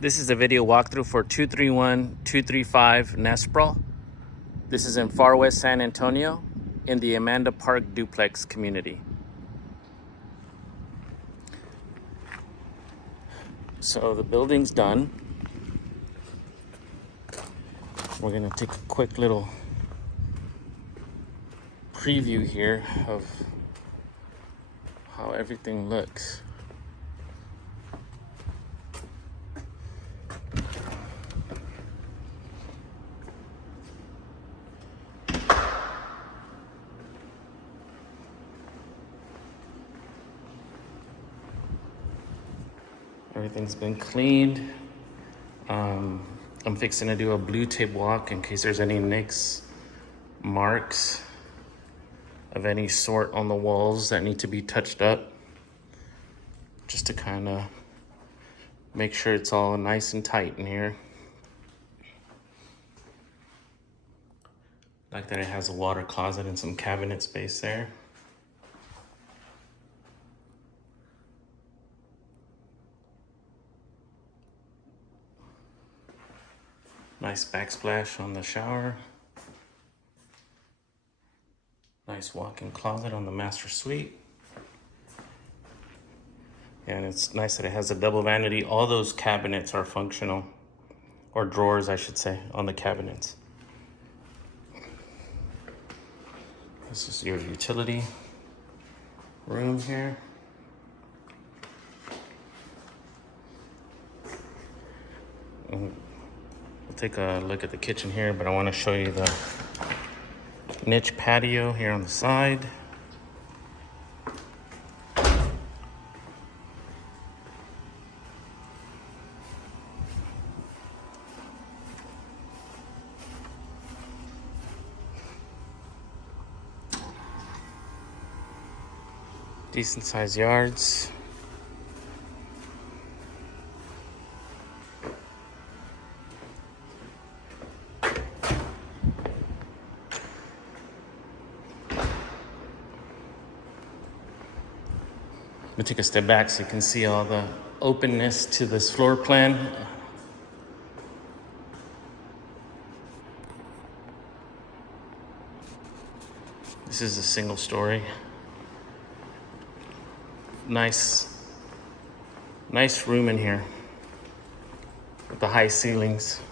This is a video walkthrough for 231-235 Nespral. This is in Far West San Antonio in the Amanda Park duplex community. So the building's done. We're gonna take a quick little preview here of how everything looks. Everything's been cleaned. I'm fixing to do a blue tape walk in case there's any nicks, marks of any sort on the walls that need to be touched up, just to kind of make sure it's all nice and tight in here. Like that it has a water closet and some cabinet space there. Nice backsplash on the shower. Nice walk-in closet on the master suite. And it's nice that it has a double vanity. All those cabinets are functional, or drawers, I should say, on the cabinets. This is your utility room here. We'll take a look at the kitchen here, but I want to show you the niche patio here on the side. Decent sized yards. Let me take a step back so you can see all the openness to this floor plan. This is a single story. Nice room in here with the high ceilings.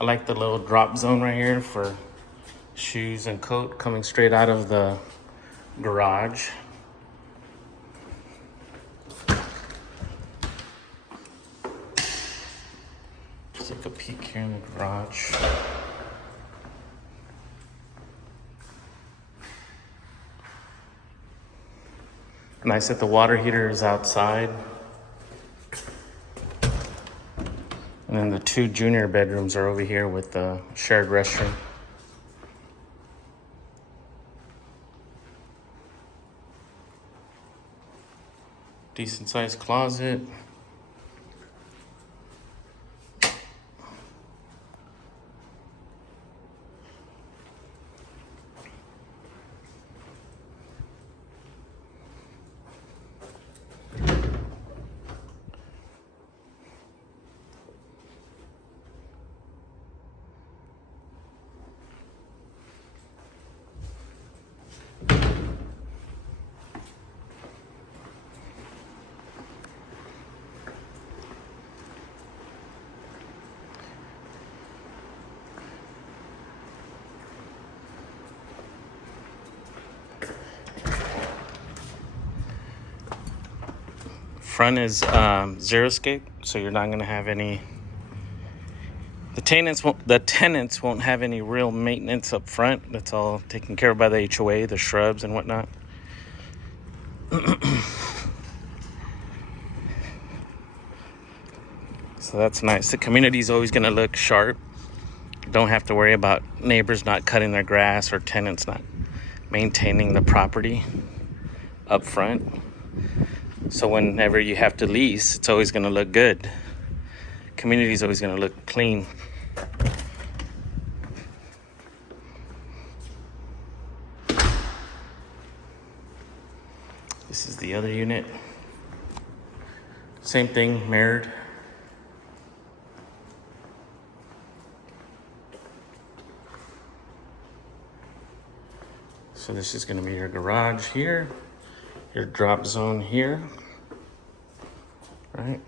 I like the little drop zone right here for shoes and coat coming straight out of the garage. Just take a peek here in the garage. Nice that the water heater is outside. And then the two junior bedrooms are over here with the shared restroom. Decent sized closet. Front is zero scape, so you're not gonna have any. The tenants won't have any real maintenance up front. That's all taken care of by the HOA, the shrubs and whatnot. So that's nice. The community is always gonna look sharp. Don't have to worry about neighbors not cutting their grass or tenants not maintaining the property up front. So whenever you have to lease, it's always going to look good. Community is always going to look clean. This is the other unit. Same thing, mirrored. So this is gonna be your garage here, your drop zone here, right?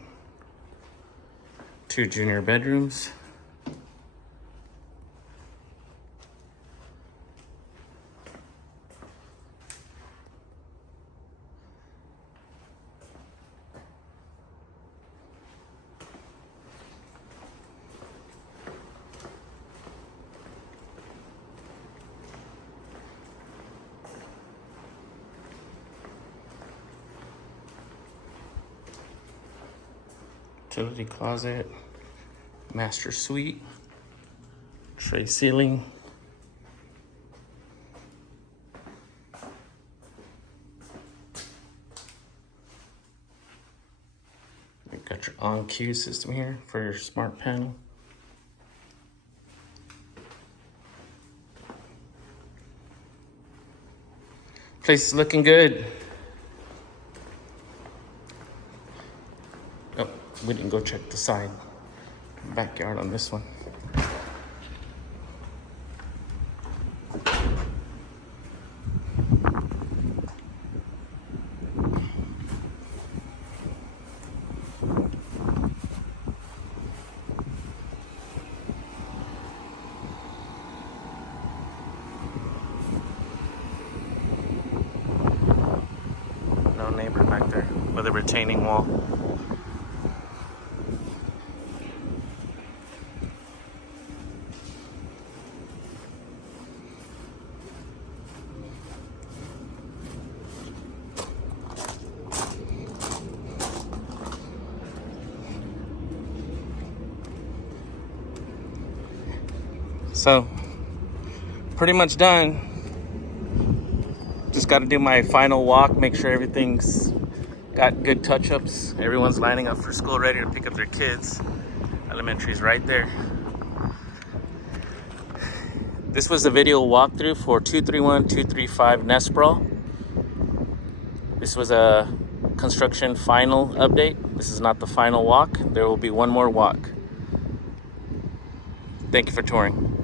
2 junior bedrooms. Utility closet, master suite, tray ceiling. You've got your on-cue system here for your smart panel. Place is looking good. Oh, we didn't go check the side backyard on this one. No neighbor back there with a retaining wall. So, pretty much done. Just got to do my final walk, make sure everything's got good touch-ups. Everyone's lining up for school, ready to pick up their kids. Elementary's right there. This was the video walkthrough for 231-235 Nespral. This was a construction final update. This is not the final walk. There will be one more walk. Thank you for touring.